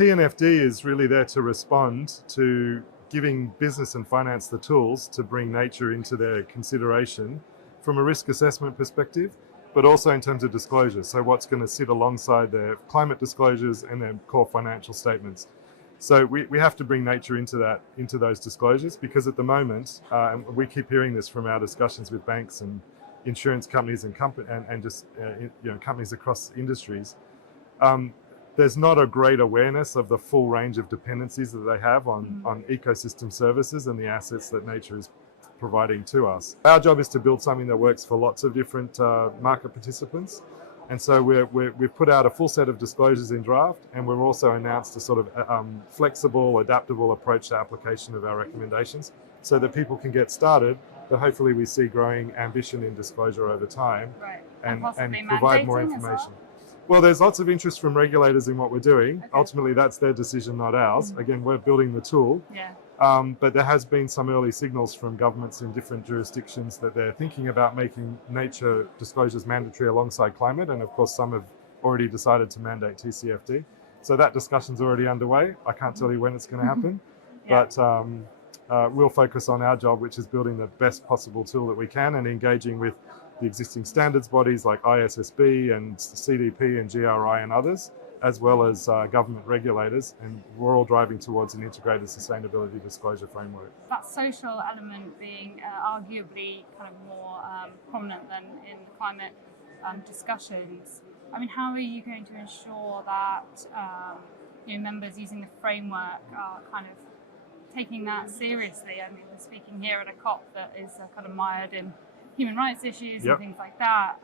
TNFD is really there to respond to giving business and finance the tools to bring nature into their consideration from a risk assessment perspective, but also in terms of disclosure. So what's going to sit alongside their climate disclosures and their core financial statements. So we have to bring nature into those disclosures, because at the moment, and we keep hearing this from our discussions with banks and insurance companies and just companies across industries, there's not a great awareness of the full range of dependencies that they have on ecosystem services and the assets that nature is providing to us. Our job is to build something that works for lots of different market participants. And so we've put out a full set of disclosures in draft, and we've also announced a sort of flexible, adaptable approach to application of our recommendations so that people can get started, but hopefully we see growing ambition in disclosure over time, right. and provide more information. Well, there's lots of interest from regulators in what we're doing. Okay. Ultimately, that's their decision, not ours. Again, we're building the tool. Yeah. But there has been some early signals from governments in different jurisdictions that they're thinking about making nature disclosures mandatory alongside climate. And of course, some have already decided to mandate TCFD. So that discussion's already underway. I can't tell you when it's going to happen, Yeah. but we'll focus on our job, which is building the best possible tool that we can and engaging with the existing standards bodies like ISSB and CDP and GRI and others, as well as government regulators, and we're all driving towards an integrated sustainability disclosure framework. That social element being arguably kind of more prominent than in the climate discussions. I mean, how are you going to ensure that members using the framework are kind of taking that seriously? I mean, we're speaking here at a COP that is kind of mired in human rights issues and things like that.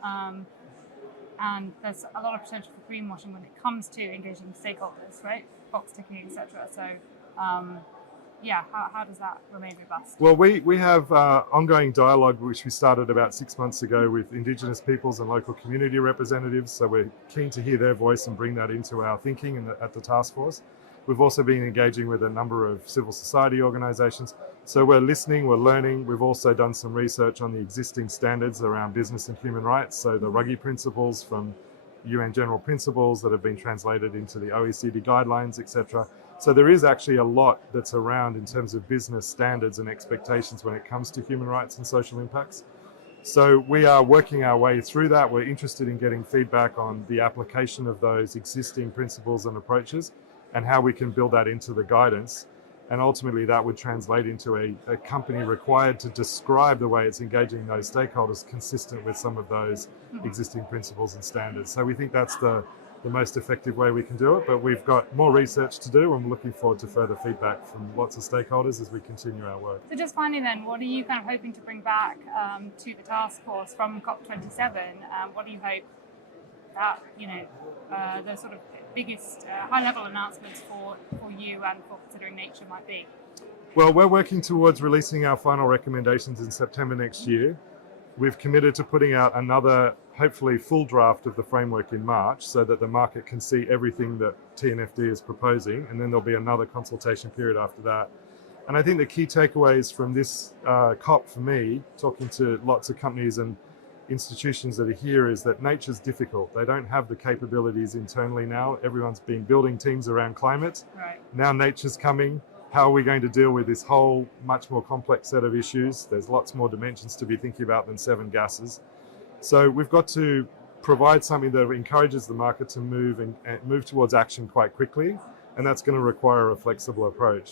And there's a lot of potential for greenwashing when it comes to engaging stakeholders, right? Box ticking, etc. So, how does that remain robust? Well, we have ongoing dialogue, which we started about 6 months ago with Indigenous peoples and local community representatives. So we're keen to hear their voice and bring that into our thinking at the Taskforce. We've also been engaging with a number of civil society organisations. So we're listening, we're learning. We've also done some research on the existing standards around business and human rights. So the Ruggie principles from UN General Principles that have been translated into the OECD guidelines, etc. So there is actually a lot that's around in terms of business standards and expectations when it comes to human rights and social impacts. So we are working our way through that. We're interested in getting feedback on the application of those existing principles and approaches, and how we can build that into the guidance. And ultimately that would translate into a company required to describe the way it's engaging those stakeholders consistent with some of those existing principles and standards. So we think that's the most effective way we can do it, but we've got more research to do, and we're looking forward to further feedback from lots of stakeholders as we continue our work. So just finally then, what are you kind of hoping to bring back to the task force from COP27? What do you hope that, the sort of biggest high-level announcements for you and for considering nature might be? Well, we're working towards releasing our final recommendations in September next year. We've committed to putting out another, hopefully full draft of the framework in March, so that the market can see everything that TNFD is proposing, and then there'll be another consultation period after that. And I think the key takeaways from this COP for me, talking to lots of companies and institutions that are here, is that nature's difficult. They don't have the capabilities internally now. Everyone's been building teams around climate. Right. Now nature's coming. How are we going to deal with this whole much more complex set of issues? There's lots more dimensions to be thinking about than 7 gases. So we've got to provide something that encourages the market to move and move towards action quite quickly. And that's going to require a flexible approach.